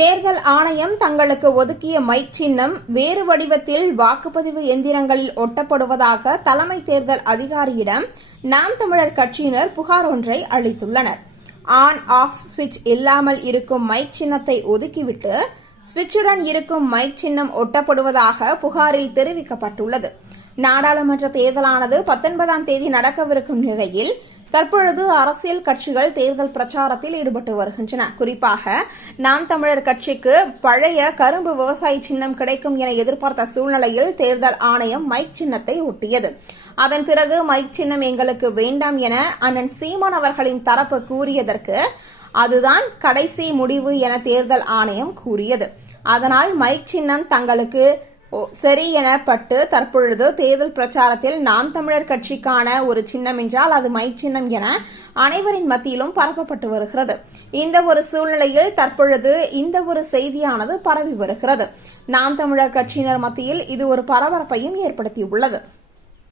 தேர்தல் ஆணையம் தங்களுக்கு ஒதுக்கிய மைக் சின்னம் வேறு வடிவத்தில் வாக்குப்பதிவு எந்திரங்களில் ஒட்டப்படுவதாக தலைமை தேர்தல் அதிகாரியிடம் நாம் தமிழர் கட்சியினர் புகார் ஒன்றை அளித்துள்ளனர். ஆன் ஆஃப் சுவிட்ச் இல்லாமல் இருக்கும் மைக் சின்னத்தை ஒதுக்கிவிட்டு சுவிட்சுடன் இருக்கும் மைக் சின்னம் ஒட்டப்படுவதாக புகாரில் தெரிவிக்கப்பட்டுள்ளது. நாடாளுமன்ற தேர்தலானது 19ஆம் தேதி நடக்கவிருக்கும் நிலையில் தற்பொழுது அரசியல் கட்சிகள் தேர்தல் பிரச்சாரத்தில் ஈடுபட்டு வருகின்றன. குறிப்பாக நாம் தமிழர் கட்சிக்கு பழைய கரும்பு விவசாய சின்னம் கிடைக்கும் என எதிர்பார்த்த சூழ்நிலையில் தேர்தல் ஆணையம் மைக் சின்னத்தை ஒட்டியது. அதன் பிறகு மைக் சின்னம் எங்களுக்கு வேண்டாம் என அண்ணன் சீமான் அவர்களின் தரப்பு கூறியதற்கு அதுதான் கடைசி முடிவு என தேர்தல் ஆணையம் கூறியது. அதனால் மைக் சின்னம் தங்களுக்கு சரி எனப்பட்டு தற்பொழுது தேர்தல் பிரச்சாரத்தில் நாம் தமிழர் கட்சிக்கான ஒரு சின்னம் என்றால் அது மைக் சின்னம் என அனைவரின் மத்தியிலும் பரப்பப்பட்டு வருகிறது. இந்த ஒரு சூழ்நிலையில் தற்பொழுது இந்த ஒரு செய்தியானது பரவி வருகிறது. நாம் தமிழர் கட்சியினர் மத்தியில் இது ஒரு பரபரப்பையும் ஏற்படுத்தியுள்ளது.